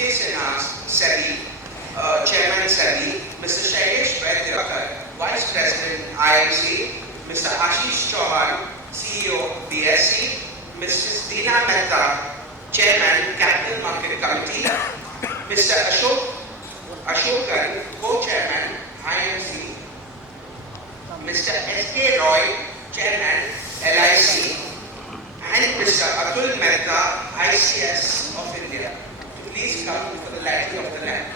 UK Senate, SEBI, Chairman SEBI, Mr. Shailesh Vaidya, Vice President IMC, Mr. Ashish Chauhan, CEO BSE, Mrs. Dina Mehta, Chairman Capital Market Committee, Mr. Ashokan, Co-Chairman IMC, Mr. S.K. Roy, Chairman LIC, and Mr. Atul Mehta, ICS of India. Please come for the lighting of the lamp.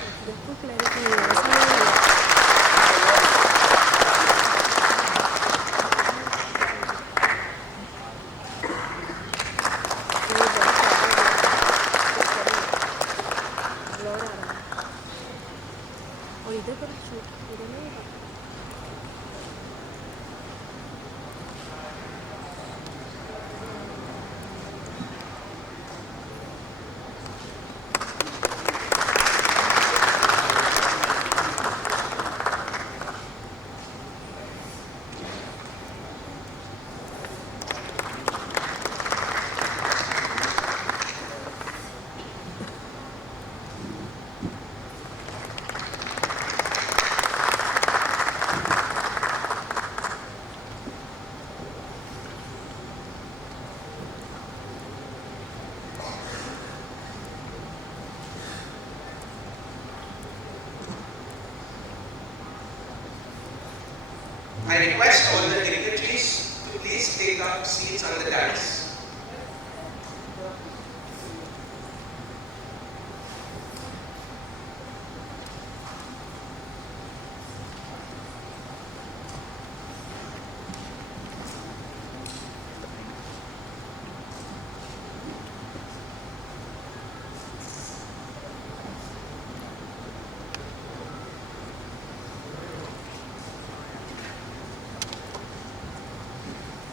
I request all the dignitaries to please take up seats on the dais.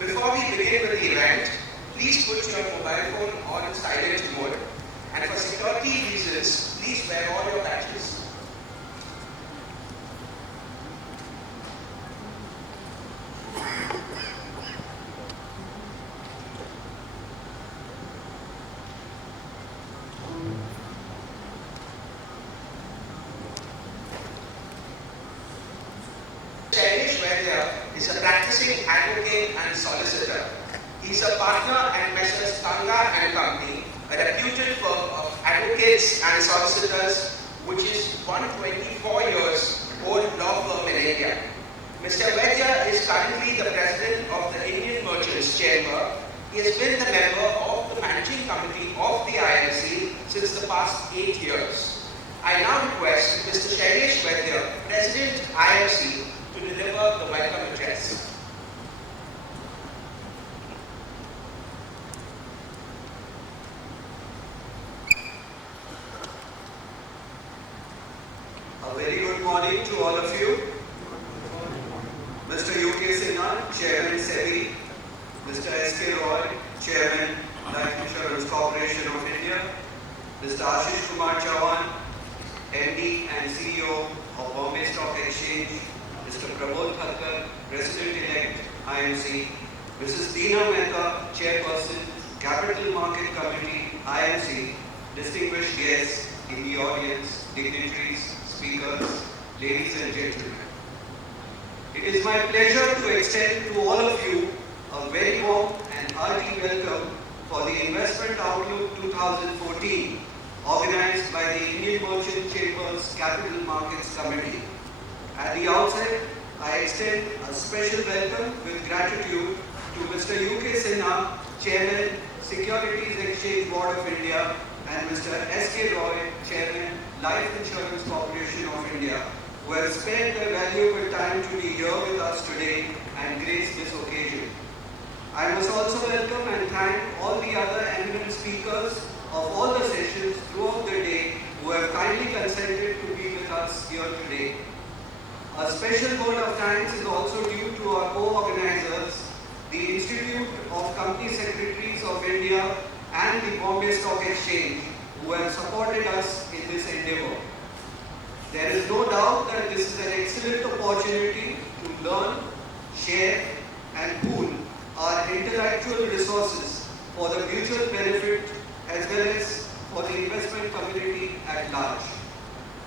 Before we begin with the event, please put your mobile phone on silent mode, and for security reasons, please wear all your badges. Shailesh Vaidya is a practicing advocate and solicitor. He is a partner at Messrs. Kanga and Company, a reputed firm of advocates and solicitors, which is 124 years old law firm in India. Mr. Vaidya is currently the president of the Indian Merchants Chamber. He has been the member of the managing committee of the IMC since the past 8 years. I now request Mr. Shailesh Vaidya, President IMC, to deliver the welcome address. A very good morning to all of you. Mr. UK Sinha, Chairman SEBI, Mr. S.K. Roy, Chairman Life Insurance Corporation of India, Mr. Ashishkumar Chauhan, MD and CEO of Bombay Stock Exchange, Mr. Prabodh Thakkar, President-elect IMC, Mrs. Dina Mehta, Chairperson, Capital Market Committee, IMC, distinguished guests in the audience, dignitaries, speakers, ladies and gentlemen. It is my pleasure to extend to all of you a very warm and hearty welcome for the Investment Outlook 2014 organized by the Indian Merchant Chamber's Capital Markets Committee. At the outset, I extend a special welcome with gratitude to Mr. UK Sinha, Chairman, Securities Exchange Board of India, and Mr. S.K. Roy, Chairman, Life Insurance Corporation of India, who have spared their valuable time to be here with us today and grace this occasion. I must also welcome and thank all the other eminent speakers of all the sessions throughout the day who have kindly consented to be with us here today. A special vote of thanks is also due to our co-organizers, the Institute of Company Secretaries of India and the Bombay Stock Exchange, who have supported us in this endeavor. There is no doubt that this is an excellent opportunity to learn, share, and pool our intellectual resources for the mutual benefit as well as for the investment community at large.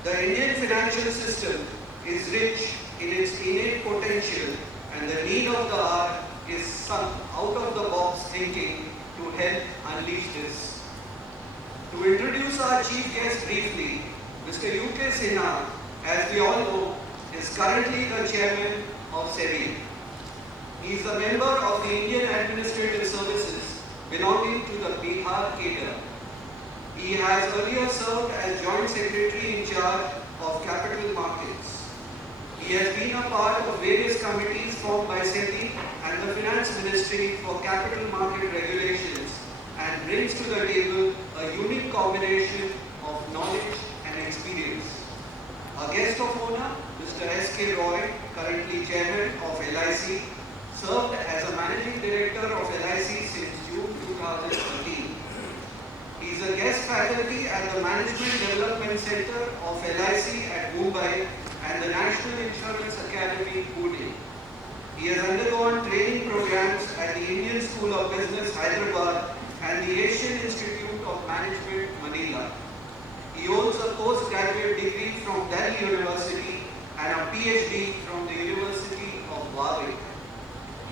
The Indian financial system is rich in its innate potential, and the need of the hour is some out-of-the-box thinking to help unleash this. To introduce our chief guest briefly, Mr. U.K. Sinha, as we all know, is currently the chairman of SEBI. He is a member of the Indian Administrative Services belonging to the Bihar cadre. He has earlier served as Joint Secretary in charge of capital markets. He has been a part of various committees formed by SEBI and the Finance Ministry for capital market regulations and brings to the table a unique combination of knowledge and experience. Our guest of honor, Mr. S.K. Roy, currently Chairman of LIC, served as a Managing Director of LIC since June 2013. He is a guest faculty at the Management Development Center of LIC at Mumbai and the National Insurance Academy, Pune. He has undergone training programs at the Indian School of Business, Hyderabad and the Asian Institute of Management, Manila. He holds a postgraduate degree from Delhi University and a PhD from the University of Warwick.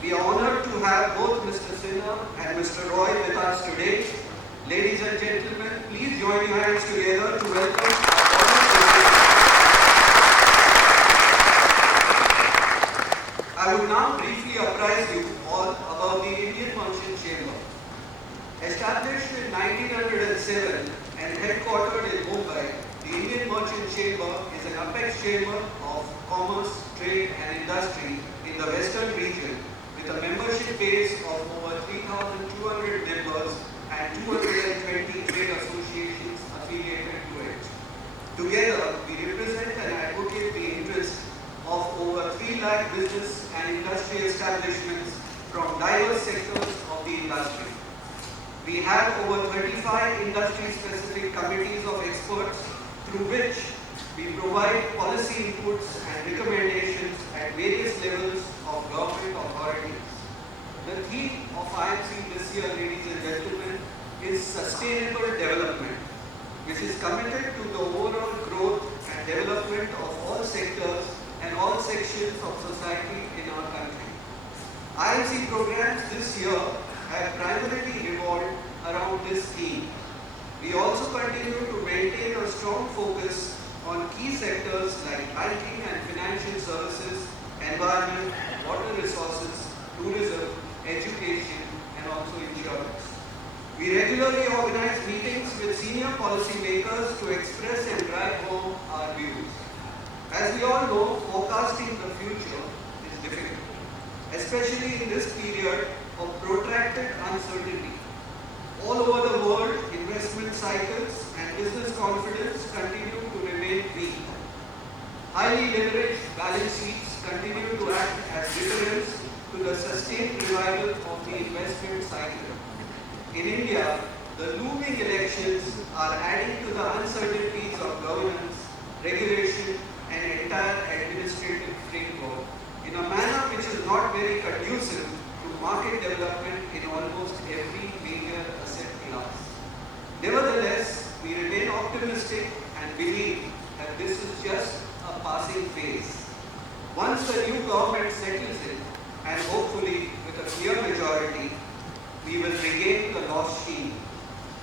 We are honored to have both Mr. Sinha and Mr. Roy with us today. Ladies and gentlemen, please join your hands together to welcome I would now briefly apprise you all about the Indian Merchant Chamber. Established in 1907 and headquartered in Mumbai, the Indian Merchant Chamber is an apex chamber of commerce, trade and industry in the western region with a membership base of over 3,200 members and 220 trade associations affiliated to it. Together, we represent and advocate the interests of over 3 lakh business and industry establishments from diverse sectors of the industry. We have over 35 industry-specific committees of experts through which we provide policy inputs and recommendations at various levels of government authorities. The theme of IMC this year, ladies and gentlemen, is sustainable development, which is committed to the overall growth and development of all sectors and all sections of society in our country. IMC programs this year have primarily revolved around this theme. We also continue to maintain a strong focus on key sectors like banking and financial services, environment, water resources, tourism, education, and also insurance. We regularly organize meetings with senior policymakers to express and drive home our views. As we all know, forecasting the future is difficult, especially in this period of protracted uncertainty. All over the world, investment cycles and business confidence continue to remain weak. Highly leveraged balance sheets continue to act as deterrents to the sustained revival of the investment cycle. In India, the looming elections are adding to the uncertainties of governance, regulation, and entire administrative framework in a manner which is not very conducive to market development in almost every major asset class. Nevertheless, we remain optimistic and believe that this is just a passing phase. Once the new government settles in, and hopefully with a clear majority, we will regain the lost sheen.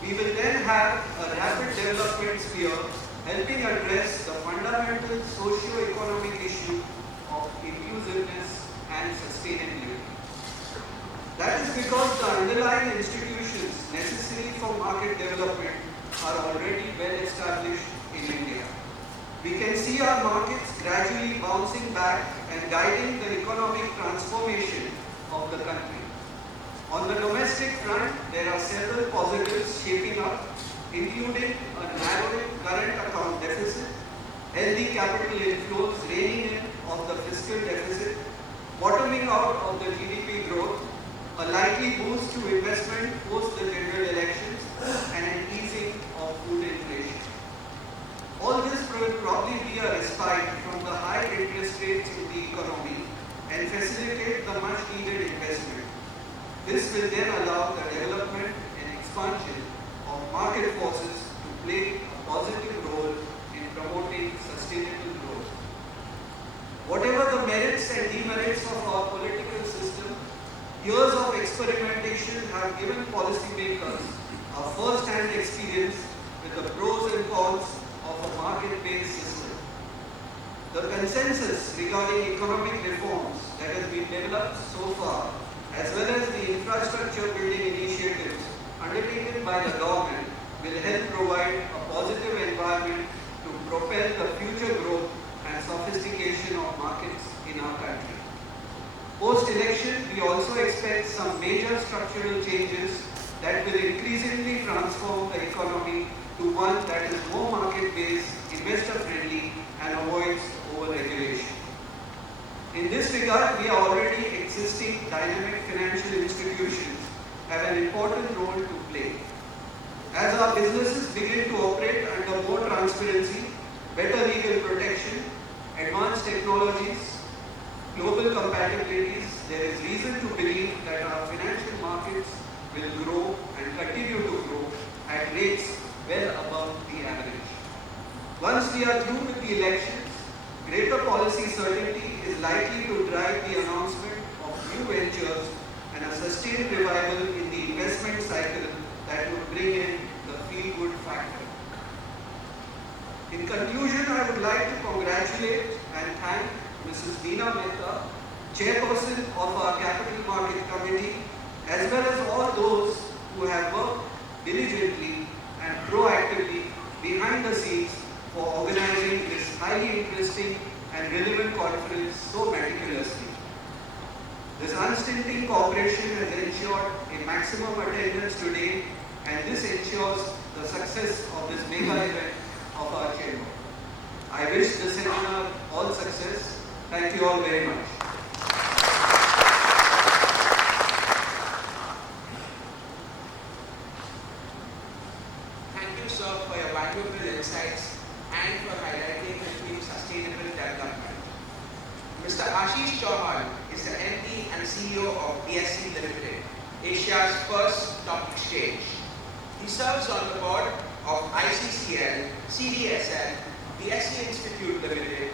We will then have a rapid development sphere helping address the fundamental socio-economic issue of inclusiveness and sustainability. That is because the underlying institutions necessary for market development are already well established in India. We can see our markets gradually bouncing back and guiding the economic transformation of the country. On the domestic front, there are several positives shaping up, including a narrowing current account deficit, healthy capital inflows reining in of the fiscal deficit, bottoming out of the GDP growth, a likely boost to investment post the general elections, and an easing of food inflation. All this will probably be a respite from the high interest rates in the economy and facilitate the much needed investment. This will then allow the development and expansion of market forces to Years of experimentation have given policymakers a first-hand experience with the pros and cons of a market-based system. The consensus regarding economic reforms that has been developed so far, as well as the infrastructure building initiatives undertaken by the government, will help provide a positive environment to propel the future growth and sophistication of markets in our country. Post-election, we also expect some major structural changes that will increasingly transform the economy to one that is more market-based, investor-friendly, and avoids over-regulation. In this regard, we are already existing dynamic financial institutions have an important role to play. As our businesses begin to operate under more transparency, better legal protection, advanced technologies, global compatibilities, there is reason to believe that our financial markets will grow and continue to grow at rates well above the average. Once we are through with the elections, greater policy certainty is likely to drive the announcement of new ventures and a sustained revival in the investment cycle that would bring in the feel-good factor. In conclusion, I would like to congratulate and thank Mrs. Deena Mehta, Chairperson of our Capital Market Committee, as well as all those who have worked diligently and proactively behind the scenes for organizing this highly interesting and relevant conference so meticulously. This unstinting cooperation has ensured a maximum attendance today, and this ensures the success of this mega event of our chamber. I wish the seminar all success. Thank you all very much. Thank you, sir, for your valuable insights and for highlighting the theme sustainable development. Mr. Ashish Chauhan is the MD and CEO of BSE Limited, Asia's first stock exchange. He serves on the board of ICCL, CDSL, BSE Institute Limited,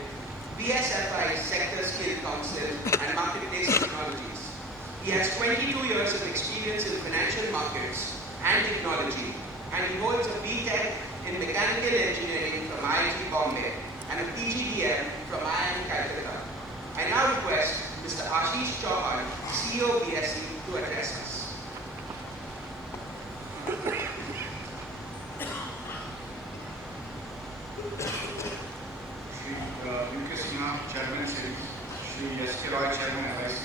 BSFI Sector Skill Council, and Marketplace Technologies. He has 22 years of experience in financial markets and technology, and he holds a BTech in Mechanical Engineering from IIT Bombay and a PGDM from IIM Calcutta. I now request Mr. Ashish Chauhan, CEO BSE, to address us. Chairman Shri S.K. Roy, Chairman LIC,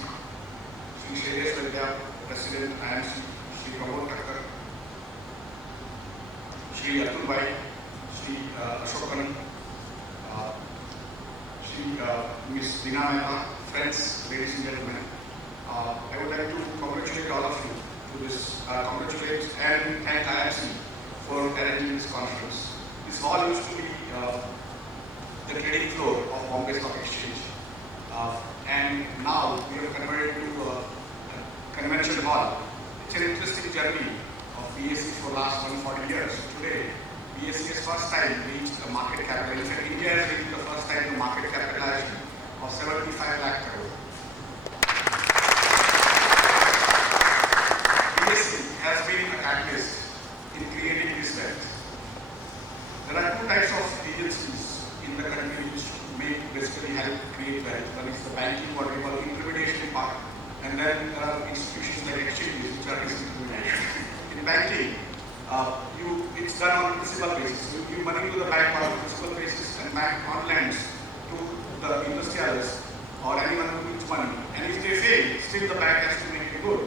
Shri Shailesh Vidya, President IMC, Shri Pramod Thakkar, Shri Atul Bhai, Shri Ashok, Shri Ms. Deena Mehta, friends, ladies and gentlemen. I would like to congratulate all of you to this, congratulate and thank IMC for arranging this conference. This hall used to be the trading floor of Bombay Stock Exchange. And now we have converted to a convention hall. It's an interesting journey of BSE for the last 140 years. Today, BSE has first time reached the market capitalization. In fact, India has reached the first time the market capitalization of 75 lakh crore. BSE has been a catalyst in creating this wealth. There are two types of agencies in the country which basically help create wealth. One is the banking, what we call intermediation part, and then there are institutions like exchanges which are disintermediation. In banking, it's done on principal basis. You give money to the bank on principal basis, and bank on lends to the industrialists or anyone who needs money. And if they fail, still the bank has to make it good.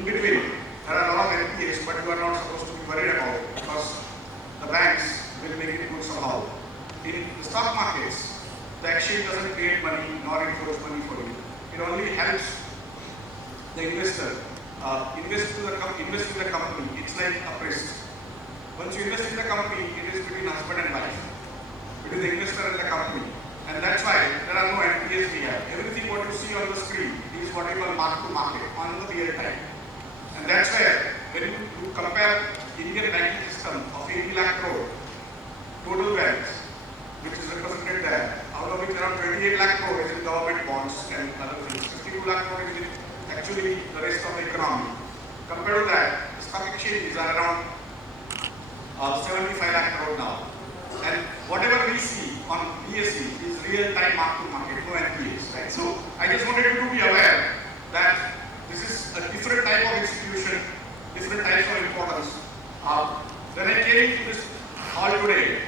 In between, there are a lot of NPAs, but you are not supposed to be worried about it because the banks will make it good somehow. In the stock markets, the exchange doesn't create money nor enforce money for you. It only helps the investor invest in the company. It's like a priest. Once you invest in the company, it is between husband and wife, between the investor and the company. And that's why there are no NPAs here. Everything what you see on the screen is what we call mark to market on the real time. And that's where when you compare Indian banking system of 80 lakh crore total wealth, which is represented there, out of which around 28 lakh crore is in government bonds and other things. 52 lakh crore is in economy. Compared to that, the stock exchanges are around 75 lakh crore now. And whatever we see on BSE is real-time mark-to-market, no NPAs, right? So I just wanted you to be aware that this is a different type of institution, different types of importance. When I came to this hall today,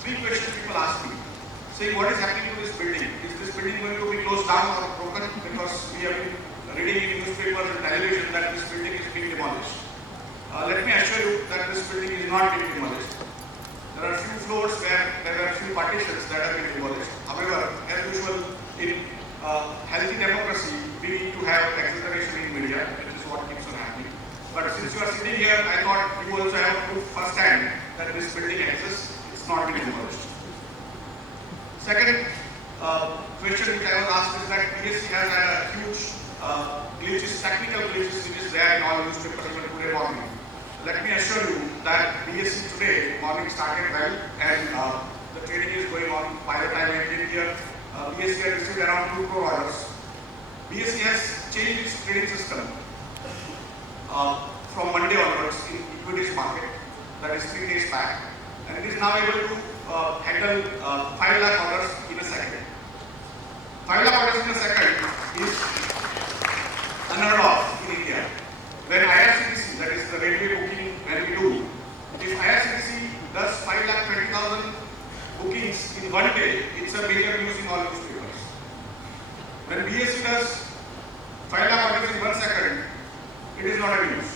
3 questions people asked me, saying what is happening to this building? Is this building going to be closed down or broken? Because we have been reading in newspapers and television that this building is being demolished. Let me assure you that this building is not being demolished. There are few floors where there are few partitions that have been demolished. However, as usual in healthy democracy, we need to have exaggeration in media, which is what keeps on happening. But since you are sitting here, I thought you also have proof firsthand that this building exists. It's not been demolished. Second question which I was asked is that BSE has had a huge glitches, technical glitches, which is there in all newspapers even today morning. Let me assure you that BSE today morning started well, and the trading is going on. By the time I came here, BSE has received around 2 crore orders. BSE has changed its trading system from Monday onwards in equities market, that is 3 days back, and it is now able to handle 5 lakh orders in a second. 5 lakh orders in a second is unheard of in India. When IRCTC, that is the railway booking, when we do, if IRCTC does 5,20,000 bookings in one day, it's a major news in all newspapers. When BSE does 5 lakh orders in 1 second, it is not a news.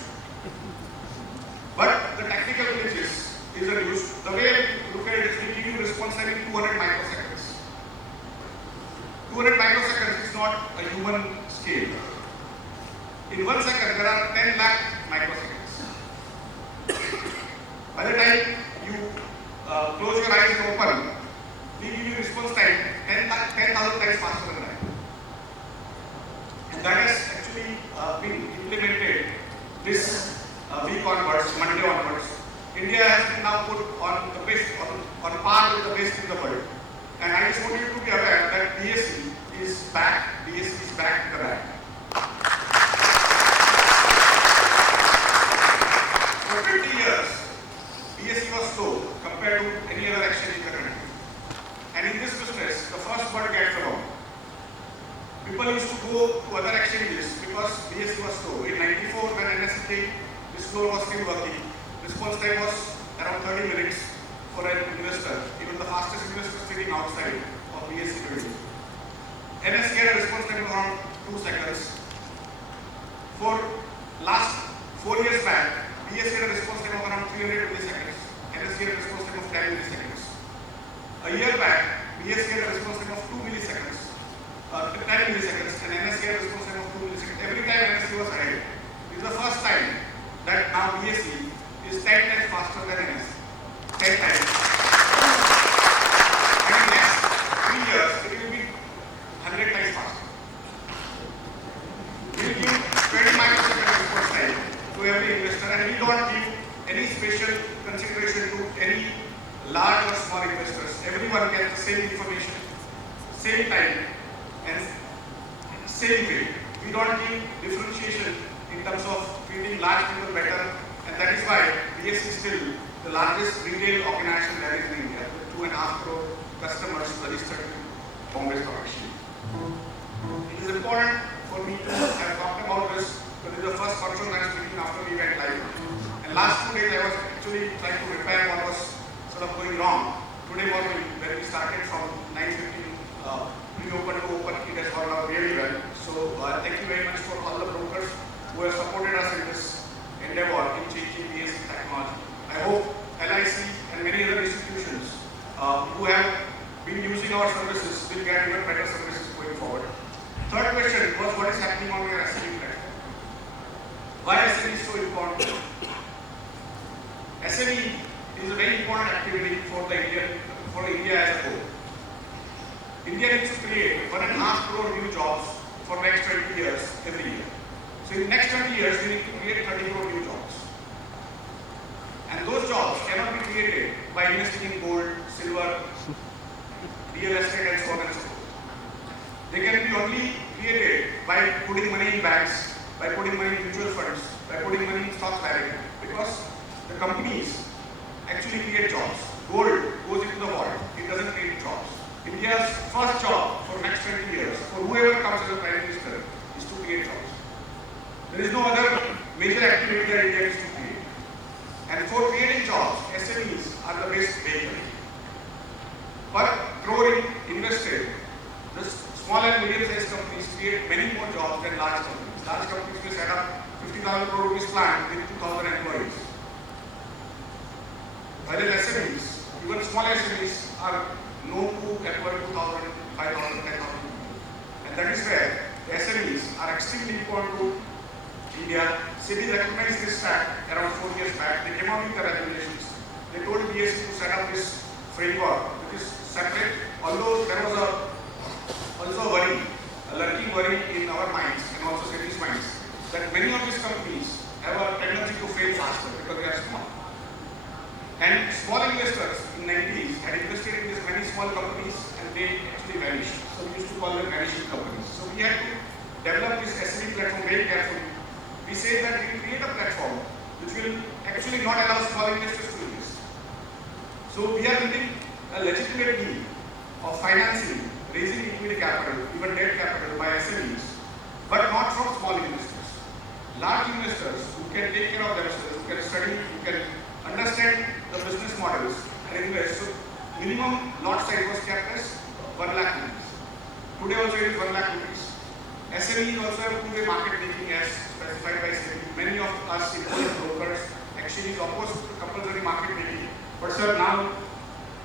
But the technical glitches is a news. The way we look at it is we give you response time in 200 microseconds. 200 microseconds is not a human scale. In 1 second, there are 10 lakh microseconds. By the time you close your eyes and open, we give you response time 10,000 times faster than that. And that has actually been implemented this week onwards, Monday onwards. India has been now put on the best, on par with the best in the world. And I just want you to be aware that BSE is back. BSE is back in the bag. For 50 years, BSE was slow compared to any other exchange in the country. And in this business, the first bird gets the worm. People used to go to other exchanges because BSE was slow. In 94, when NSE came, this floor was still working. Response time was around 30 minutes for an investor, even the fastest investor sitting outside of BSE building. NSE had a response time of around 2 seconds. For last 4 years back, BSE had a response time of around 300 milliseconds. NSE had a response time of 10 milliseconds. A year back, BSE had a response time of 2 milliseconds, 10 milliseconds, and NSE had a response time of 2 milliseconds. Every time NSE was ahead. This is the first time that now BSE is 10 times faster than NSE. 10 times. And in the next 3 years, it will be 100 times faster. We will give 20 microseconds response time to every investor, and we don't give any special consideration to any large or small investors. Everyone gets the same information, same time, and same way. We don't give differentiation in terms of treating large people better, and that is why BSE is still the largest retail organization there is in India, with 2.5 crore customers registered in Bombay Stock Exchange. It is important for me to have talked about this because it is the first conference I am speaking after we went live. And last 2 days I was actually trying to repair what was sort of going wrong. Today morning, when we started from 9:15 pre-open to open, it has worked out really well. So thank you very much for all the brokers who have supported us in this endeavor in changing BSE technology. I hope LIC and many other institutions who have been using our services will get even better services going forward. Third question was what is happening on your SME platform? Why SME is so important? SME is a very important activity for India as a whole. India needs to create 1.5 crore new jobs for next 20 years every year. So in the next 20 years, we need to create 30 crore new jobs. And those jobs cannot be created by investing in gold, silver, real estate and so on and so forth. They can be only created by putting money in banks, by putting money in mutual funds, by putting money in stocks directly, because the companies actually create jobs. Gold goes into the vault, it doesn't create jobs. India's first job for next 20 years, for whoever comes as a Prime Minister, is to create jobs. There is no other major activity that India is to create. And for creating jobs, SMEs are the best vehicle. Per crore invested, the small and medium-sized companies create many more jobs than large companies. Large companies will set up 50,000 crore rupees plant with 2,000 employees. While SMEs, even small SMEs are known to employ 2,000, 5,000, 10,000 people. And that is where the SMEs are extremely important to India. SEBI recognized this fact around 4 years back. They came out with the regulations. They told BSE to set up this framework, which is separate. Although there was also a worry, a lurking worry in our minds and also SEBI's minds, that many of these companies have a tendency to fail faster because they are small. And small investors in 90s had invested in these many small companies and they actually vanished. So we used to call them vanishing companies. So we had to develop this SME platform very carefully. We say that we will create a platform which will actually not allow small investors to invest. So we are meeting a legitimate need of financing, raising equity capital, even debt capital by SMEs, but not from small investors. Large investors who can take care of themselves, who can study, who can understand the business models and invest. So minimum lot size was kept as 1 lakh rupees. Today also it is 1 lakh rupees. SME also have two-way market making as specified by SEBI. Many of us in brokers actually is opposed to compulsory market making. But sir, now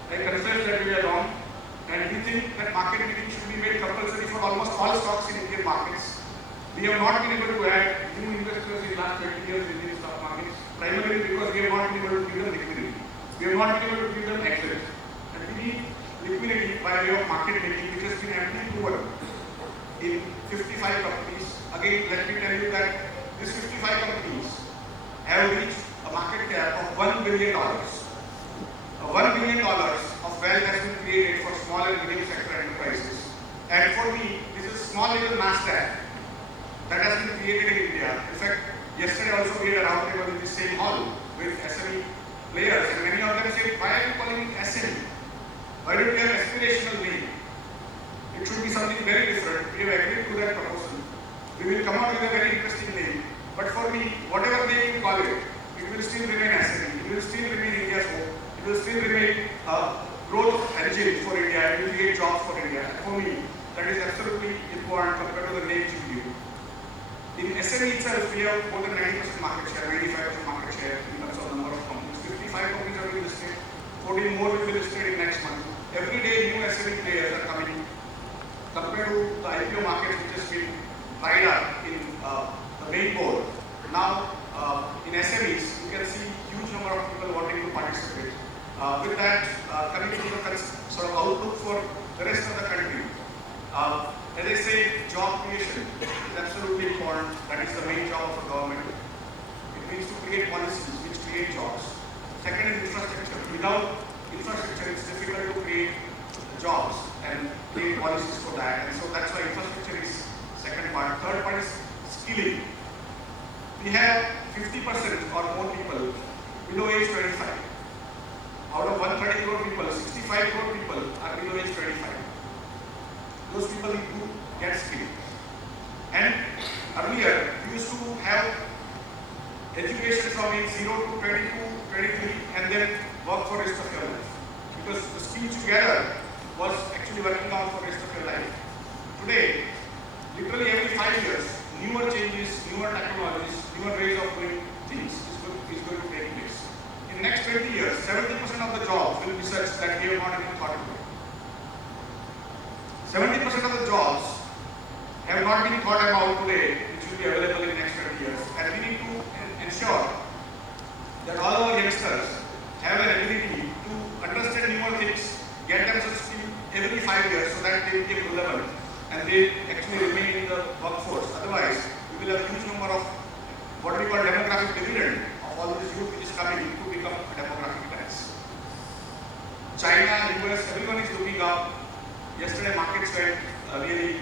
I confess that we are wrong and we think that market making should be made compulsory for almost all stocks in Indian markets. We have not been able to add new investors in the last 20 years in Indian stock markets, primarily because we have not been able to give them liquidity. We have not been able to give them exit. And we need liquidity by way of market making, which has been amply proven in 55 companies. Again, let me tell you that these 55 companies have reached a market cap of $1 billion. $1 billion of wealth has been created for small and medium sector enterprises. And for me, this is small little NASDAQ that has been created in India. In fact, yesterday also we had a roundtable in the same hall with SME players, and many of them said, why are you calling it SME? Why don't you have aspirational name? It should be something very different. We have agreed to that proposal. We will come out with a very interesting name. But for me, whatever name you call it, it will still remain SME. It will still remain India's hope. It will still remain a growth engine for India. It will create jobs for India. For me, that is absolutely important compared to the names you give. In SME itself, we have more than 90% market share, 95% market share in terms of number of companies. 55 companies are being listed, 14 more will be listed in next month. Every day new SME players are coming. Compared to the IPO market which has been tied up in the main board, now in SMEs, you can see huge number of people wanting to participate. With that, coming to the sort of outlook for the rest of the country. As I say, job creation is absolutely important. That is the main job of a government. It needs to create policies which create jobs. Second is infrastructure. Without infrastructure, it's difficult to create jobs and create policies for that. And so that's why infrastructure is second part. Third part is skilling. We have 50% or more people below age 25. Out of 130 crore people, 65 crore people are below age 25. Those people need to get skilled. And earlier, we used to have education from age 0 to 22, 23, and then work for the rest of your life. Because the skill together was actually working out for the rest of your life. Today, literally every 5 years, newer changes, newer technologies, newer ways of doing things is going to take place. In the next 20 years, 70% of the jobs will be such that we have not even thought about. 70% of the jobs have not been thought about today, which will be available in the next 20 years. And we need to ensure that all our youngsters have an ability to understand newer things, get themselves skilled every 5 years so that they become relevant and they actually remain in the workforce. Otherwise, we will have a huge number of what we call demographic dividend of all this youth which is coming to become a demographic tax. China, US, everyone is looking up Yesterday markets went really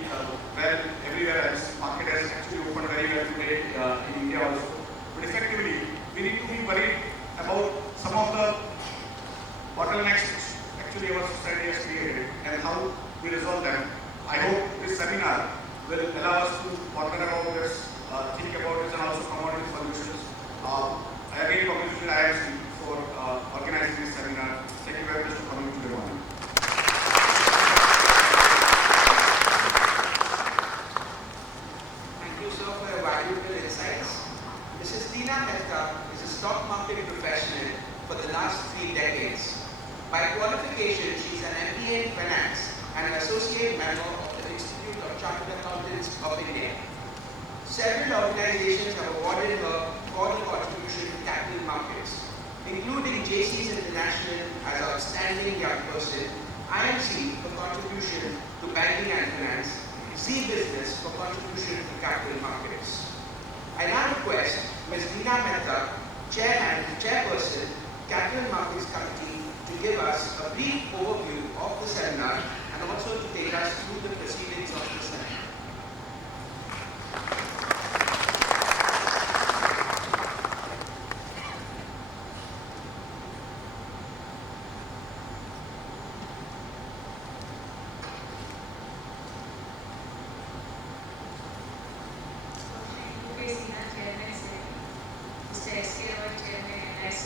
well everywhere else. Market has actually opened very well today in India also. But effectively, we need to be worried about some of the bottlenecks which actually our society has created and how we resolve them. I hope this seminar will allow us to ponder about this, think about this, and also come out with solutions. I again congratulate IMC for organizing this seminar. Thank you very much for coming to the morning. Thank you, sir, for your valuable insights. Mrs. Tina Mehta is a stock market professional for the last 3 decades. By qualification, she is an MBA in Finance and an associate member of the Institute of Chartered Accountants of India. Several organizations have awarded her for the contribution to capital markets, including JC's International as Outstanding Young Person, IMC for contribution to banking and finance, Z Business for contribution to capital markets. I now request Ms. Dina Mehta, Chairperson, Capital Markets Committee, to give us a brief overview of the seminar and also to take us through the proceedings of the seminar. Mr. SK, Chairman NIC,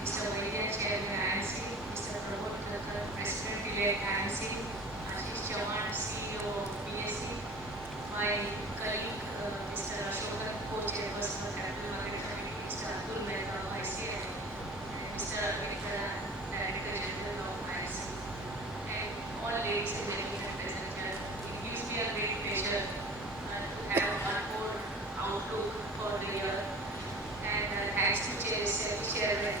Mr. Vaidya, Chairman IMC, Mr. Prabodh Thakkar, President-elect IMC, Ashish Chauhan, CEO of BSE, my colleague Mr. Ashishkumar, Co-Chairperson of Capital Market Committee, Mr. Atul Mehta, Vice Chair, and Mr. Arvind, Director General of IMC, and all ladies and gentlemen present here. It gives me a great pleasure to have one more outlook for the year. And thanks to Chairman,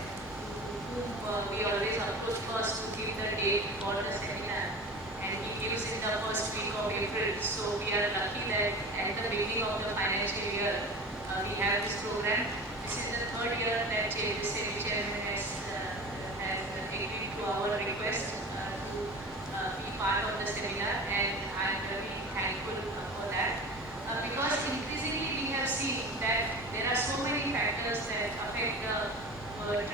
whom we always approach first to give the date for the seminar, and he gives in the first week of April. So we are lucky that at the beginning of the financial year, we have this program. This is the 3rd year that BSE Chairman has agreed to our request to be part of the seminar, and I am very thankful for that. Because increasingly we have seen that there are so many factors that affect the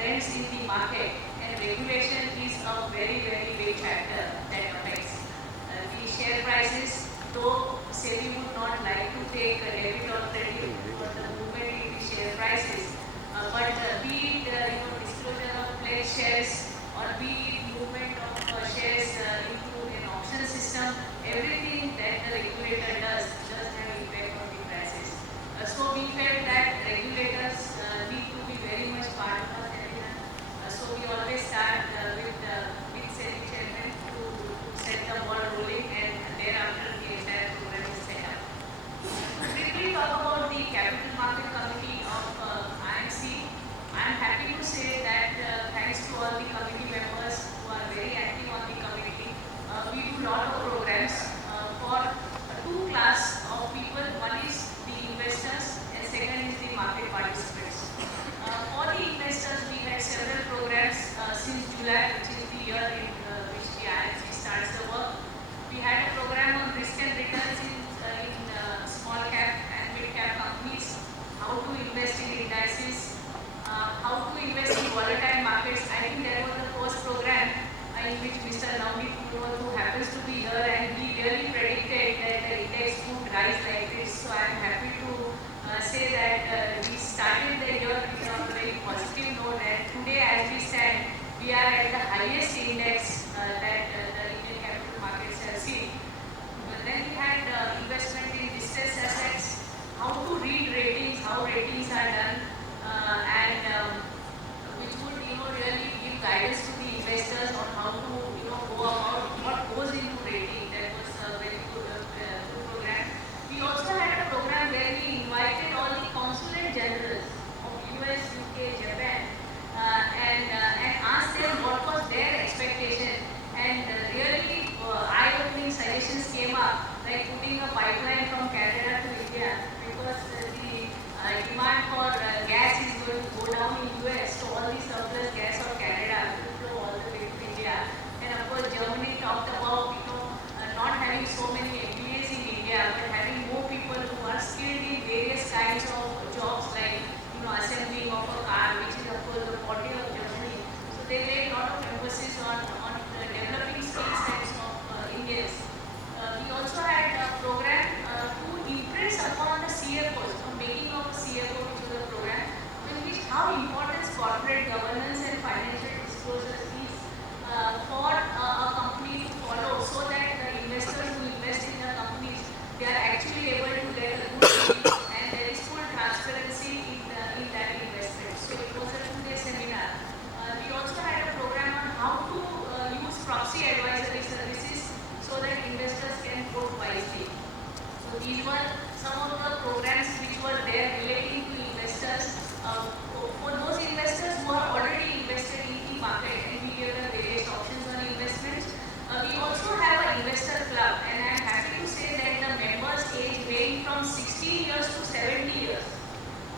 trends in the market, and regulation is a very, very big factor that affects the share prices. Though SEBI would not like to take a debit or credit for the movement in the share prices, but be it disclosure of pledged shares or be it movement of shares into an auction system, everything that the regulator does have impact on the prices. So we felt that regulators need to be very much part of the seminar. So we always start with SEBI Chairman to set the ball rolling, and thereafter the entire program is set up. To briefly talk about the Capital Market Committee of IMC, I am happy to say that thanks to all the committee members who are very active on the committee, we do a lot of programs for 2 class of people. One is the investors and second is the market participants. For the investors, we had several programs since July, which is the year in which the IMC starts the work. We had a program on risk and returns in small cap and mid cap companies, how to invest in indices, how to invest in volatile markets. I think that was the first program in which Mr. Navneet, who happens to be here, and he really predicted that the index would rise like this. So I am happy to say that we started the year with a very positive note, and today as we stand, we are at the highest index that the Indian capital markets have seen. But then we had investment in distressed assets, how to read ratings, how ratings are done, and which would really give guidance to the investors on how to go about what goes into rating. That was a very good program. We also had a program where we invited all the consulate generals of US, UK, Japan, and asked them what was their expectation. And really eye-opening suggestions came up, like putting a pipeline from Canada to India, because the demand for gas is going to go down in US. So all the surplus gas of Canada will flow all the way to India. And of course, Germany talked about so many MBAs in India, but having more people who are skilled in various kinds of jobs like assembling of a car, which is of course the body of Germany. So they lay a lot of emphasis on developing skill sets of Indians. We also had a program to impress upon the CFOs, making of a CFO, which was a program in which how important corporate governance and financial disclosures is for a company to follow, so that the investors who invest in the companies, they are actually able to get a good deal and there is full transparency in that investment. So it was a 2-day seminar. We also had a program on how to use proxy advisory services so that investors can vote wisely. So these were some of the programs which were there relating to investors. For those investors who are already invested in the market, and we give them various options on investments. We also have an investor club, and I am happy to say that the members age range from 16 years to 70 years.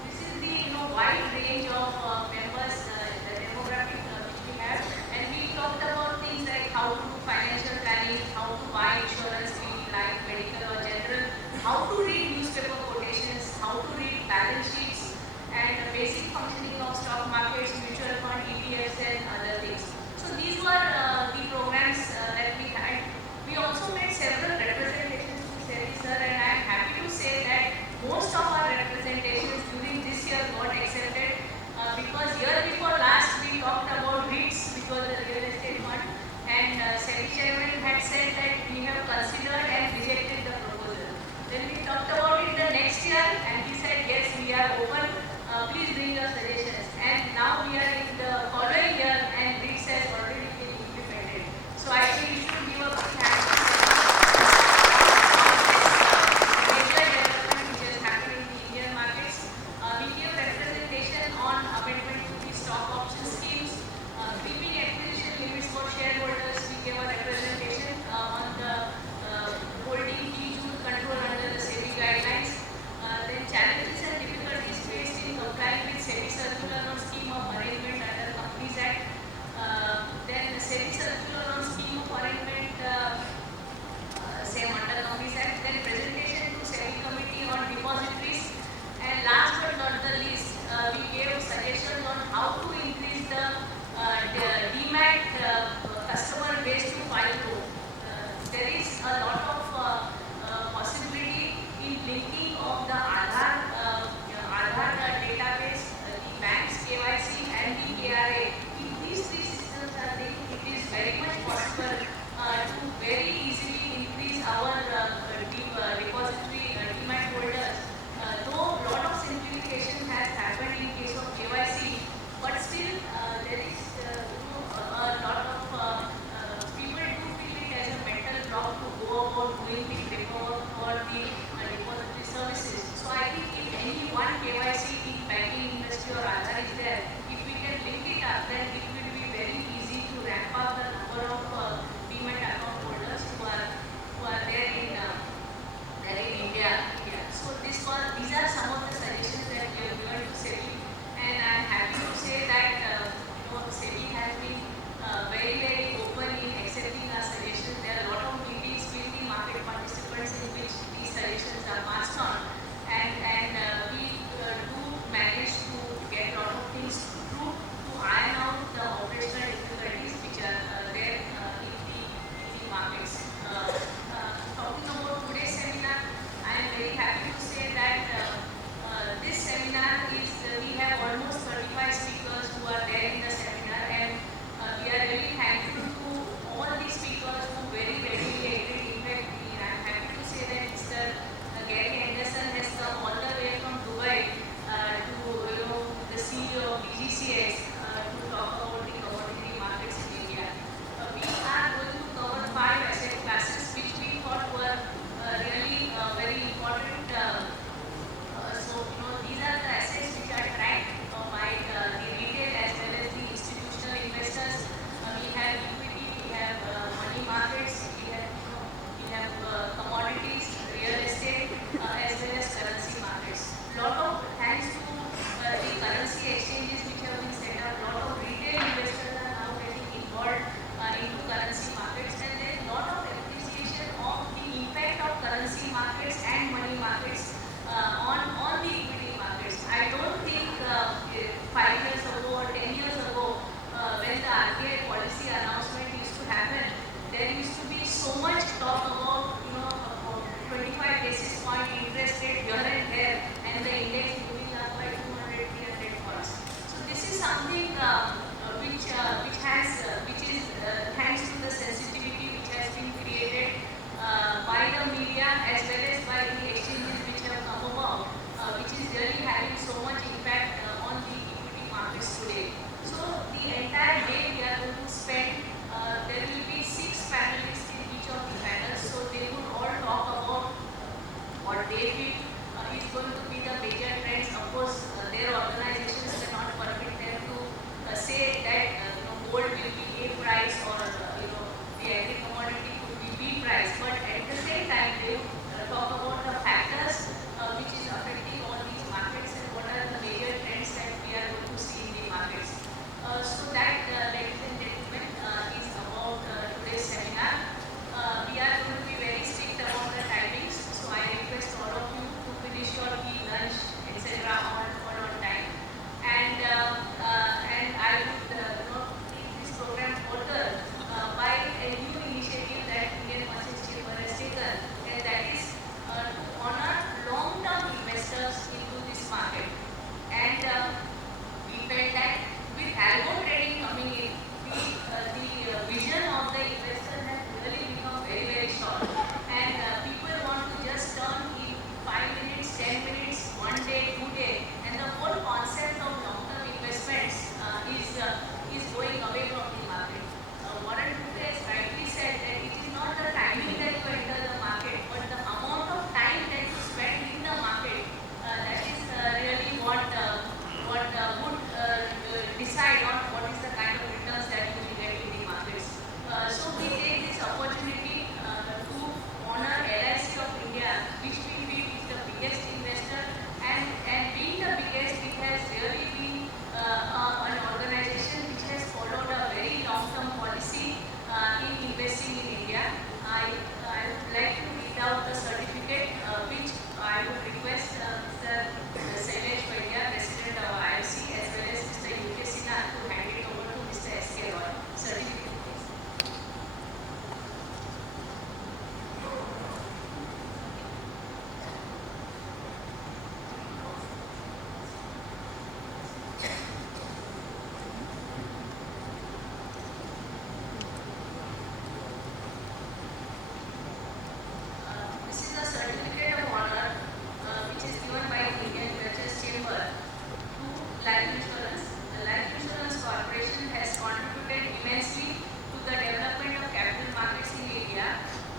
This is the wide range of members, the demographic which we have, and we talked about things like how to do financial planning, how to buy insurance, be it life, medical or general, how to read newspaper quotations, how to read balance sheets, and the basic functioning of stock markets, mutual fund, ETFs, and other things. So these were the programs that we had. We also made several representations to SEBI, sir, and I am happy to say that most of our representations during this year got accepted because year before last we talked about REITs, which was the real estate fund, and SEBI chairman had said that we have considered and rejected the proposal. Then we talked about it the next year, and he said yes, we are open. Please bring your suggestions. And now we are in the following year, and which is thanks to the sensitivity which has been created by the media as well as by the exchanges which have come about, which is really having so much impact on the equity markets today. So the entire day we are going to spend, there will be 6 panelists in each of the panels, so they would all talk about what they feel is going to be the major trends. Of course, their organizations cannot permit them to say that gold will be A price or the agri commodity could be B price, but at the same time they would talk about the factors which is affecting all these markets and what are the major trends that we are going to see in the markets. So that, ladies and gentlemen, is about today's seminar. We are going to be very strict about the timings, so I request all of you to finish your tea, lunch, etc. on time. And I would take this program further by a new initiative that Indian Merchants Chamber has taken, and that is to honor long-term investors into this market. And we felt that with algo trading coming in, the vision of the investor has really become very, very short. And people want to just turn in 5 minutes, 10 minutes, 1 day, 2 days, and the whole concept of long-term investments is going away from the market. Warren Buffett has rightly said that it is not the timing that you enter the market, but the amount of time that you spend in the market. That is really what would decide on what is the kind of returns that you will get in the markets. So we take this opportunity to honor LIC of India, which we feel is the biggest investor, and being the biggest, it has really been an organization which has followed a very long-term policy in investing in India. I would like to read out the certificate which I would request Mr. Sailesh Vaidya, President of IFC, as well as Mr. UK Sinha to hand it over to Mr. S.K. Roy. Certificate, please. This is a certificate of honor which is given by the Indian Merchants Chamber to life insurance. The Life Insurance Corporation has contributed immensely to the development of capital markets in India.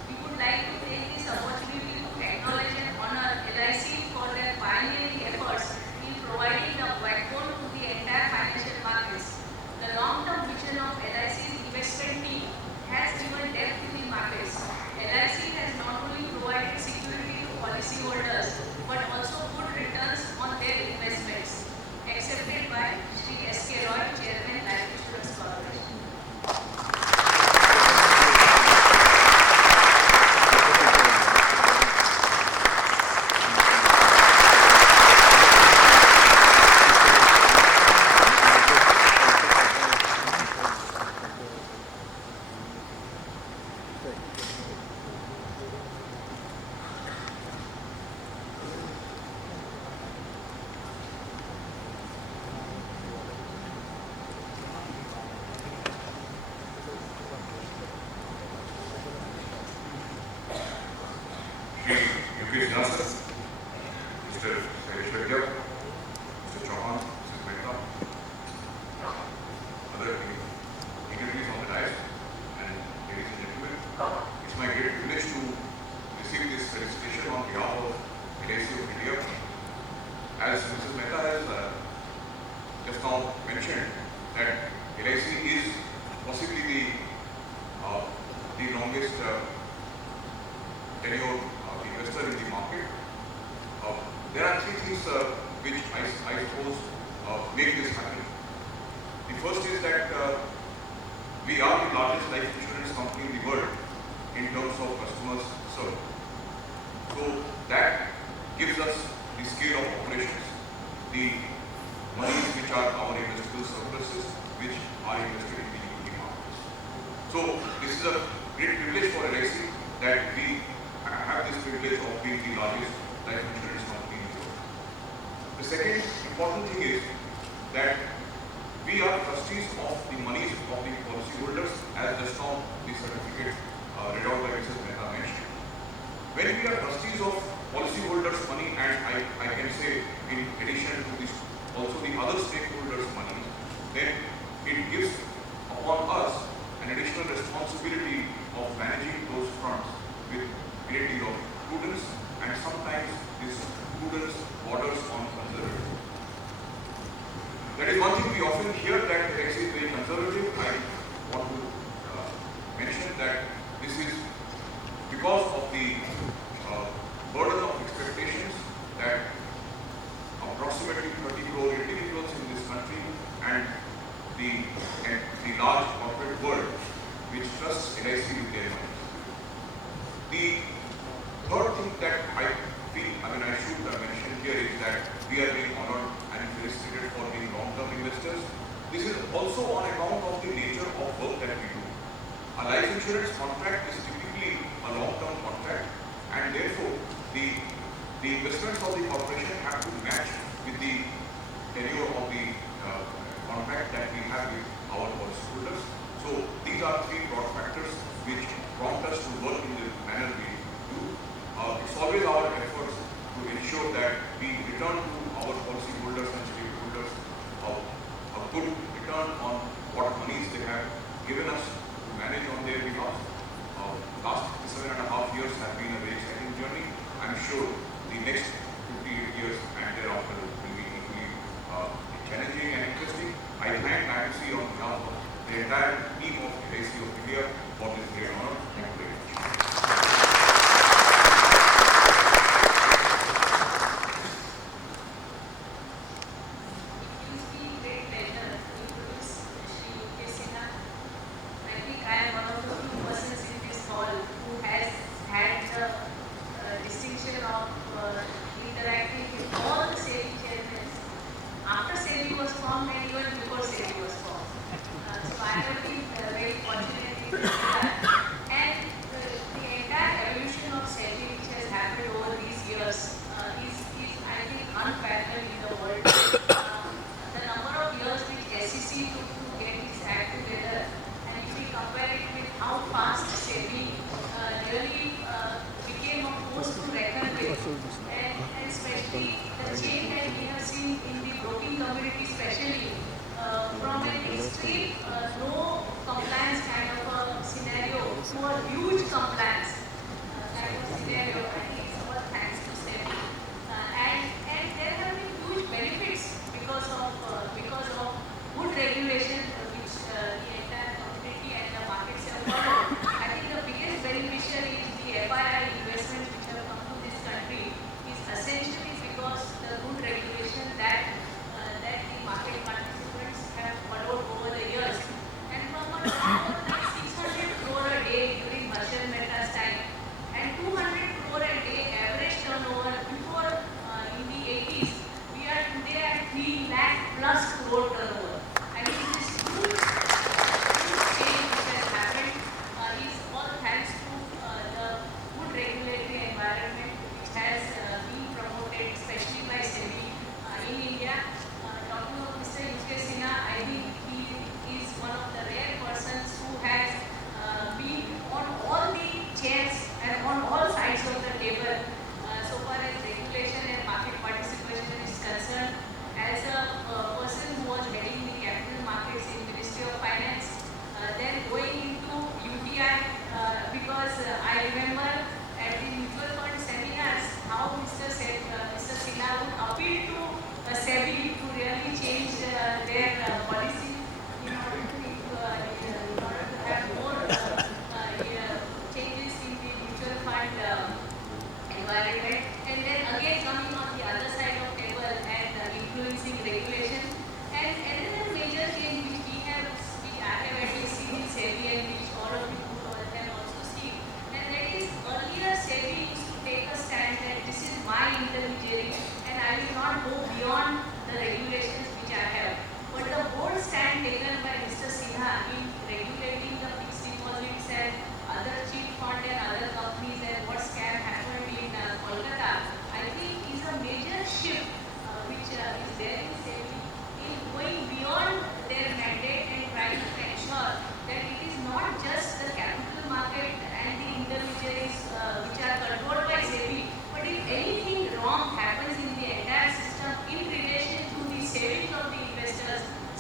We would like to take this opportunity to acknowledge and honor LIC for their pioneering efforts in providing the backbone to the entire financial markets. The long-term vision of LIC's investment team has given depth to the markets. LIC has not only provided security to policyholders but also good returns on their investments. Accepted by Shri S.K. Roy, Chairman, Life Insurance Corporation. UK Sinha, Mr. Sailesh Vaidya, Mr. Chauhan, Mr. Mehta, other dignitaries on the dais, and ladies and gentlemen, it's my great privilege to receive this felicitation on behalf of LIC of India. As Mrs. Mehta has just now mentioned, that LIC is possibly the longest tenure investor in the market. There are 3 things which I suppose make this happen. The first is that we are the largest life insurance company in the world in terms of customers served. So that gives us the scale of operations, the monies which are our investable surpluses, which are invested in the equity markets. So this is a great privilege for LIC that we have this privilege of being the largest life insurance company in the world. The second important thing is that We are trustees of the monies of the policyholders, as just now the certificate read out by Mrs. Mehta mentioned. When we are trustees of policyholders' money, and I can say in addition to this also the other stakeholders' money, then it gives upon us an additional responsibility of managing those funds with a great deal of prudence, and sometimes this prudence borders on conservatism. That is one thing we often hear, that LIC is very conservative. I want to mention that this is because of the burden of expectations that approximately 30 crore individuals in this country and the large corporate world which trusts LIC with their money. The third thing that I feel, I should mention here is that we are being honored and felicitated for being long-term investors. This is also on account of the nature of work that we do. A life insurance contract is typically a long-term contract, and therefore the investments of the corporation have to match with the tenure of the contract that we have with our policyholders. So these are three broad factors which prompt us to work in the manner we do. It's always our efforts to ensure that we return to our policyholders and stakeholders a good return on what monies they have given us to manage on their behalf. Last 7.5 years have been a very exciting journey. I'm sure the next 58 years and thereafter will be equally challenging and interesting. I thank IMC on behalf of the entire team of LIC of India for this great honor. Thank you very much. As a person who was heading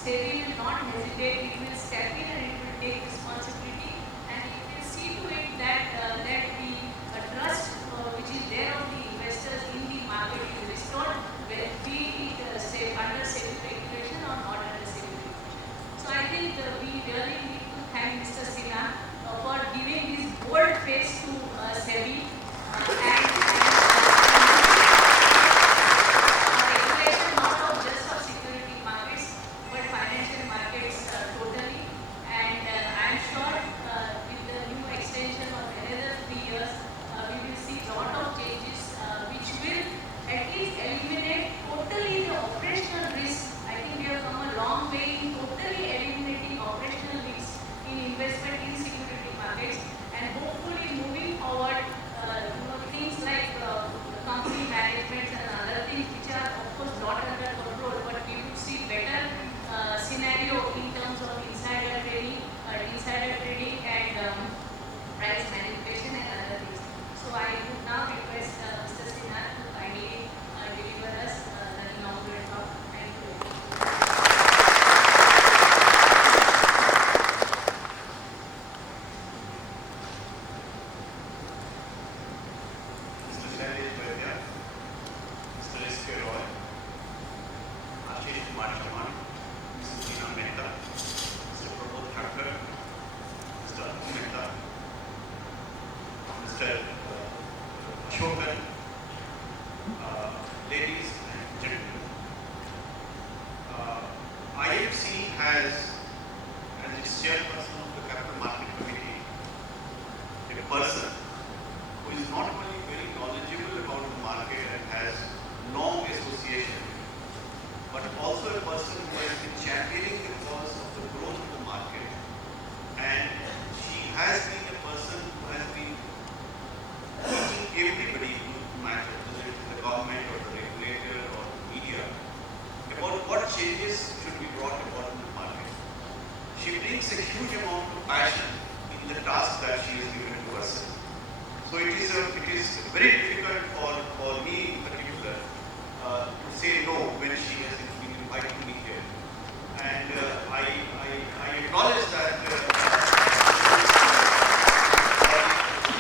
SEBI will not hesitate, it will step in and it will take responsibility and it will see to it that that the trust which is there of the investors in the market is restored, be it under SEBI regulation or not under SEBI regulation. So I think we really need to thank Mr. Sinha for giving this bold face to SEBI regulation not of just of security markets but financial markets totally. And I am sure with the new extension of another 3 years, we will see lot of changes which will at least eliminate totally the operational risk. I think we have come a long way in totally eliminating operational risks in investment in security markets, and hopefully moving forward, things like company management and other things which are of course not under control, but we would see better scenario in terms of insider trading and price manipulation and other things. So I would now request Mr. Sinha to kindly deliver us the inaugural talk. Thank you. Mr. S.K. Roy, Ashishkumar Chauhan, Mrs. Tina Mehta, Mr. Prabodh Thakkar, Mr. Atul Mehta, Mr. Chauhan, ladies and gentlemen. IFC has, as its chairperson of the Capital Market Committee, a person who is not only very knowledgeable about the market and has long association, but also a person who has been championing the cause of the growth of the market. And she has been a person who has been teaching everybody who matters, whether it is the government or the regulator or the media, about what changes should be brought about in the market. She brings a huge amount of passion in the task that she has given to herself. So it is very difficult for me in particular to say no when she has been inviting me here. And I acknowledge that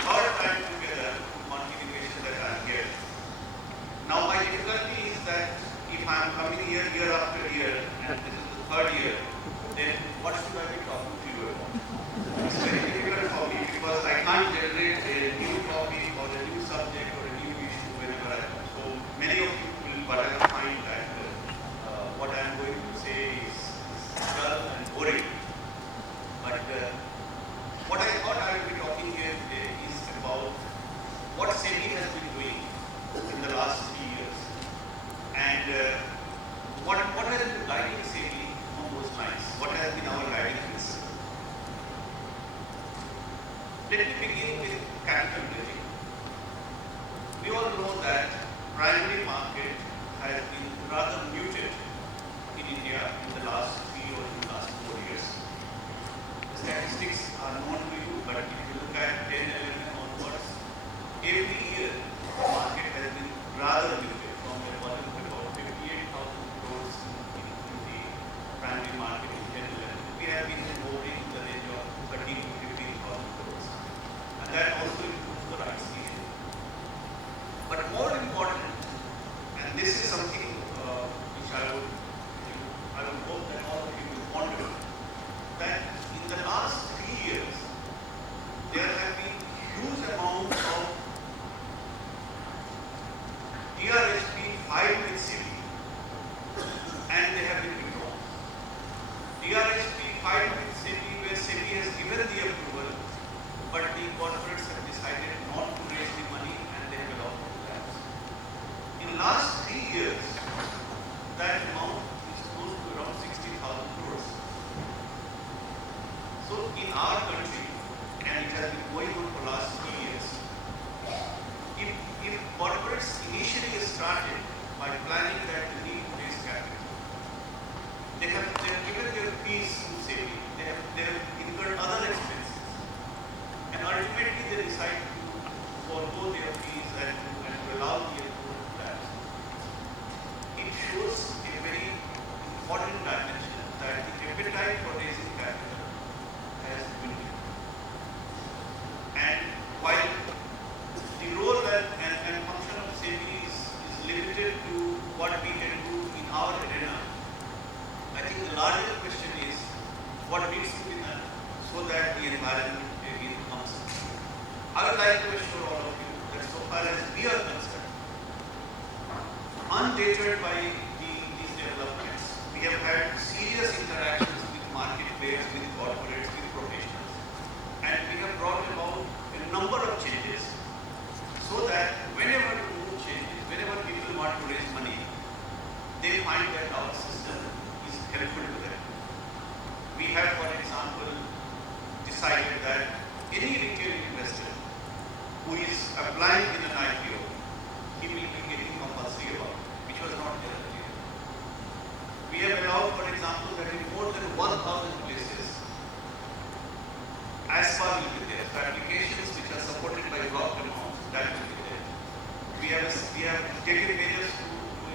our time together, continuation that I am here. Now my difficulty is that if I am coming here year after year and this is the third year, then what should I be talking to you about? It's very difficult for me because I can't generate a new topic or a new subject or a new issue whenever I come. So many of you will find that what I am going to say is dull and boring. But what I thought I would be talking here today is about what SEBI has been doing in the last 3 years. And what has been guiding SEBI on those lines? What has been our guiding principle? Let me begin with capital pledging. We all know that primary market has been rather muted in India in the last 3 or in the last 4 years. The statistics are known to you, but if you look at 10, 11 onwards, every year the market has been rather muted from a volume of about 58,000 crores in the primary market in 10, 11. We have been hovering in the range of 13,000 to 15,000 crores. And that also includes the rights issue. But more important, and this is something which I would hope that all of you will ponder, that in the last 3 years, there have been huge amounts of DRHP filed with SEBI, and they have been withdrawn. DRHP filed with SEBI, where SEBI has given the approval, but the corporates have decided not to raise the money and they have allowed it to lapse. In last 3 years, that amount is close to around 60,000 crores. So in our country, and it has been going on for last 3 years, if corporates initially started by planning that they need to raise capital, they have given their fees to SEBI, they have incurred other expenses, and ultimately they decide to forego their fees and to allow the approval to lapse. It shows a very important dimension that appetite for raising capital has dwindled. And while the role and function of SEBI is limited to what we can do in our arena, I think the larger question is what needs to be done so that the environment becomes. I would like to assure all of you that so far as we are concerned, undeterred by these developments, we have had serious interactions with market players, with corporates, with professionals, and we have brought about a number of changes so that whenever the mood changes, whenever people want to raise money, they find that our system is helpful to them. We have, for example, decided that any retail investor who is applying in an IPO, he will be getting compulsory about it, which was not there earlier. We have allowed, for example, that in more than 1,000 places, ASPA will be there. So applications which are supported by blocked amounts, that will be there. We have taken measures to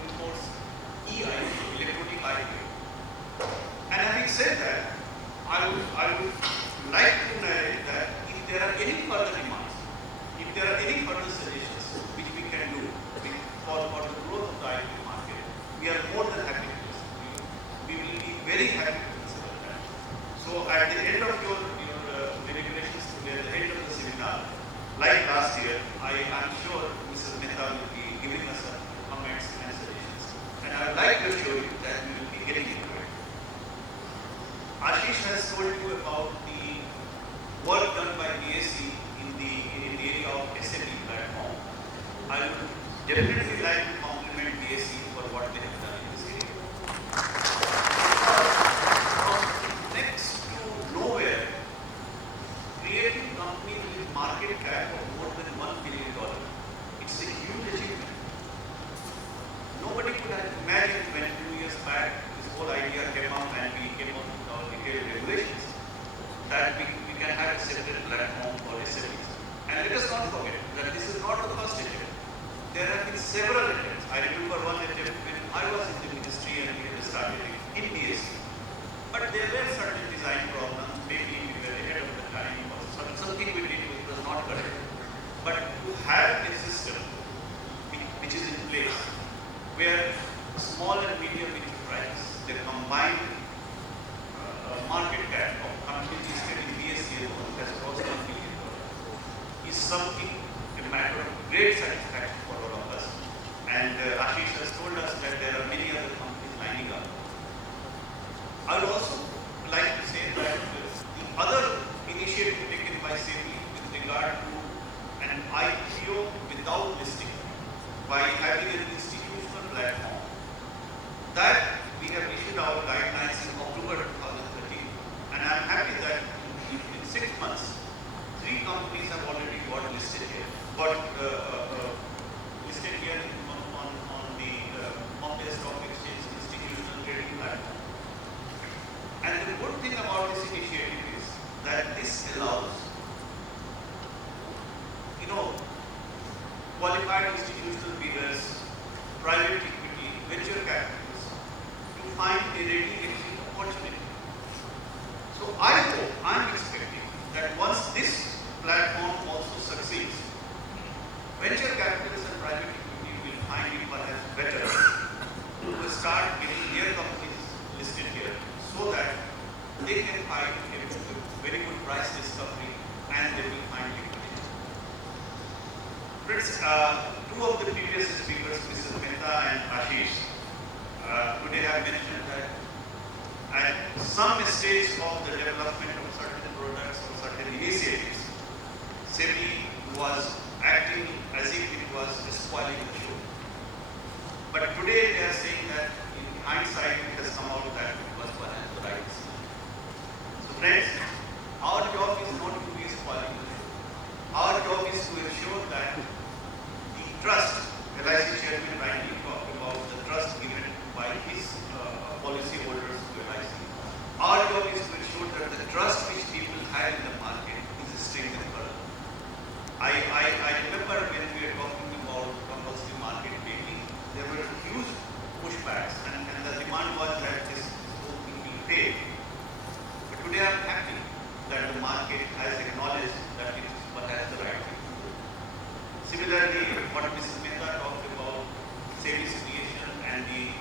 enforce e-IPO, electronic IPO. And having said that, I would like to narrate that if there are any further demands, if there are any further suggestions which we can do for the growth of the IPO market, we are more than happy to listen to you. We will be very happy to consider that. So at the end of your deliberations today, at the end of the seminar, like last year, I am sure Mrs. Mehta will be giving us some comments and suggestions. And I would like to assure you that we will be getting into it. Ashish has told you about the work done by BSE in the area of SME platform. I would definitely like to compliment BSE for what they have done in this area. From next to nowhere, creating companies with market cap of more than $1 billion, it's a huge achievement. Nobody could have imagined when 2 years back this whole idea came up and we came up with our detailed regulations that we can have a separate platform for SMEs. And let us not forget that this is not the first attempt. There have been several attempts. I remember one attempt when I was in the ministry and we had started in BSE. But there were certain design problems, maybe we were ahead of the time or something we did which was not correct. But to have a system which is in place where small and medium enterprise, the combined market cap of companies listed in BSE alone has crossed $1 billion is something, a matter of great satisfaction for all of us. And Ashish has told us that there are many other companies lining up. I would also like to say that the other initiative taken by SEBI with regard to an IPO without listing by having an institutional platform, that we have issued our guidelines in October 2013, and I am happy that in 6 months, 3 companies have already got listed here, listed here on the Bombay Stock Exchange institutional trading platform. And the good thing about this initiative is that this allows, qualified institutional bidders, private equity, venture capitalists to find a ready exit opportunity. So I am expecting that once this platform also succeeds, venture capitalists and private equity will find it perhaps better to start getting their companies listed here so that they can find a very good price discovery and they will find liquidity. Friends, 2 of the previous speakers, Mrs. Mehta and Ashish, today have mentioned that at some stage of the development of certain products or certain initiatives, SEBI was acting as if it was spoiling the show. But today they are saying that in hindsight it has come out that it was perhaps the right decision. So friends, our job is not to be spoiling the show. Our job is to ensure that the trust, LIC chairman rightly talked about the trust given by his policy holders to LIC. Our job is to ensure that the trust which people have in the market is strengthened further. I remember when we were talking about compulsory market making, there were huge pushbacks and the demand was that this whole thing will pay. are happy that the market has acknowledged that it is what has the right thing to do. Similarly, what Mrs. Mehta talked about, SEBI's creation and the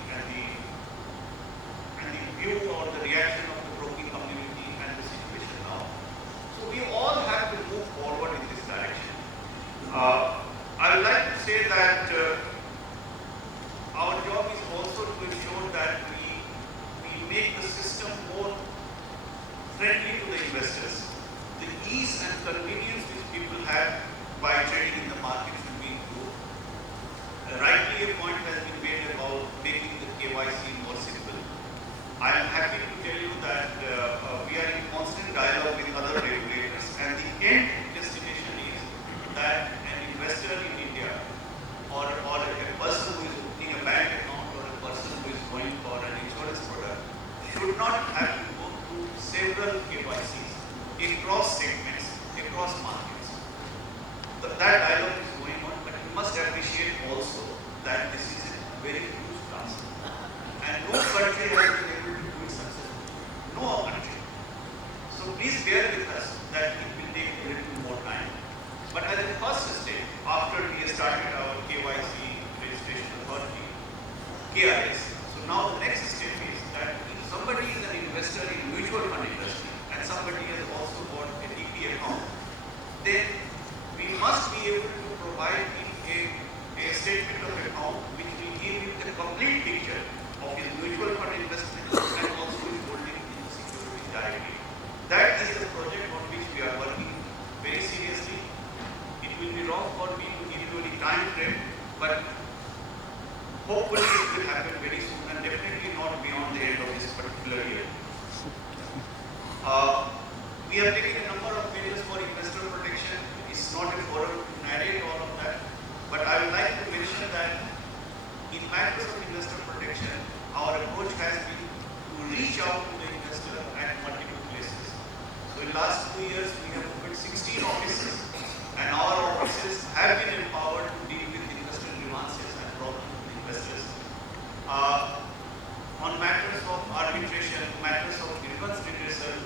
view or the reaction of the broking community and the situation now. So we all have to move forward in this direction. I would like to say that our job is also to ensure that we make the system more friendly to the investors. The ease and convenience which people have by trading in the market should be improved. Rightly a point has been made about making the KYC more simple. I am happy to tell you that we are in constant dialogue with other regulators, and the end destination is that an investor in India or a person who is opening a bank account or a person who is going for an insurance product should not have to go through several KYCs across segments, across markets. That dialogue is going on, but you must appreciate also that this is a very huge task. And no country has been able to do it successfully. No country. So please bear with us that it will take a little more time. But as a first step, after we started our KYC registration authority, KRS, so now the next step is that if somebody is an investor in mutual fund industry and somebody has also got a DP account, then we must be able to provide him a statement of account which will give him the complete picture of his mutual fund investment and also his holding in the securities directly. That is the project on which we are working very seriously. It will be wrong for me to give you any time frame, but hopefully it will happen very soon and definitely not beyond the end of this particular year. We have taken a number of measures for investor protection. It's not a forum to narrate all of that, but I would like to mention that in matters of investor protection, our approach has been to reach out to the investor at multiple places. So in the last 2 years, we have opened 16 offices, and our offices have been empowered to deal with investor grievances and problems with investors. On matters of arbitration, matters of grievance redressal,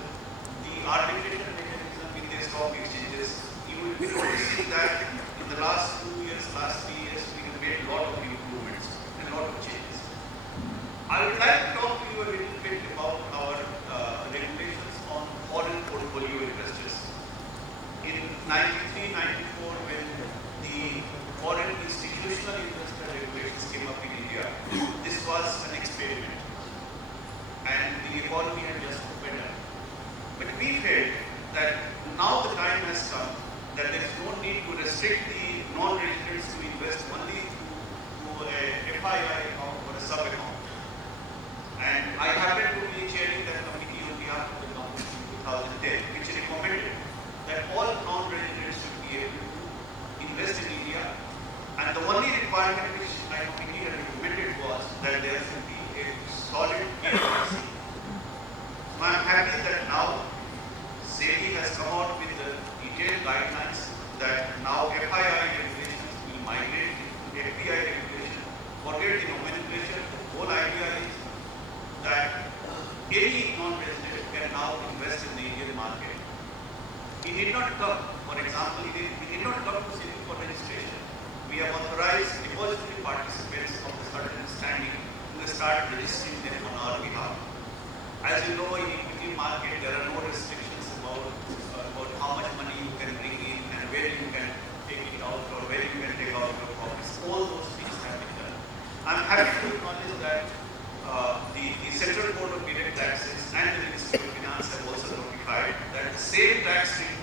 the arbitration mechanism in the stock exchanges, you will be noticing that in the last 2 years, last 3 years, we have made a lot of improvements and a lot of changes. I would like to talk to you a little bit about our regulations on foreign portfolio investors. In 93-94, when the foreign institutional investor regulations came up in India, this was an experiment, and the economy had just opened up. But we felt that now the time has come that there is no need to restrict the non-residents to invest only to a FII account or a sub-account. And I happened to be chairing that committee on behalf of the government in 2010, which recommended that all non-residents should be able to invest in India. And the only requirement which my committee had recommended was that there should be a solid KYC. I am happy that now SEBI has come out with the detailed guidelines that now FII regulations will migrate to FPI regulation. Forget the nomenclature. The whole idea is that any non-resident can now invest in the Indian market. He did not come, for example, he did not come to SEBI for registration. We have authorized depository participants of a certain standing to start registering them on our behalf. As you know, in equity market, there are no restrictions about how much money you can bring in and where you can take it out or where you can take out your profits. All those things have been done. I'm happy to acknowledge that the Central Board of Direct Taxes and the Ministry of Finance have also notified that the same tax treatment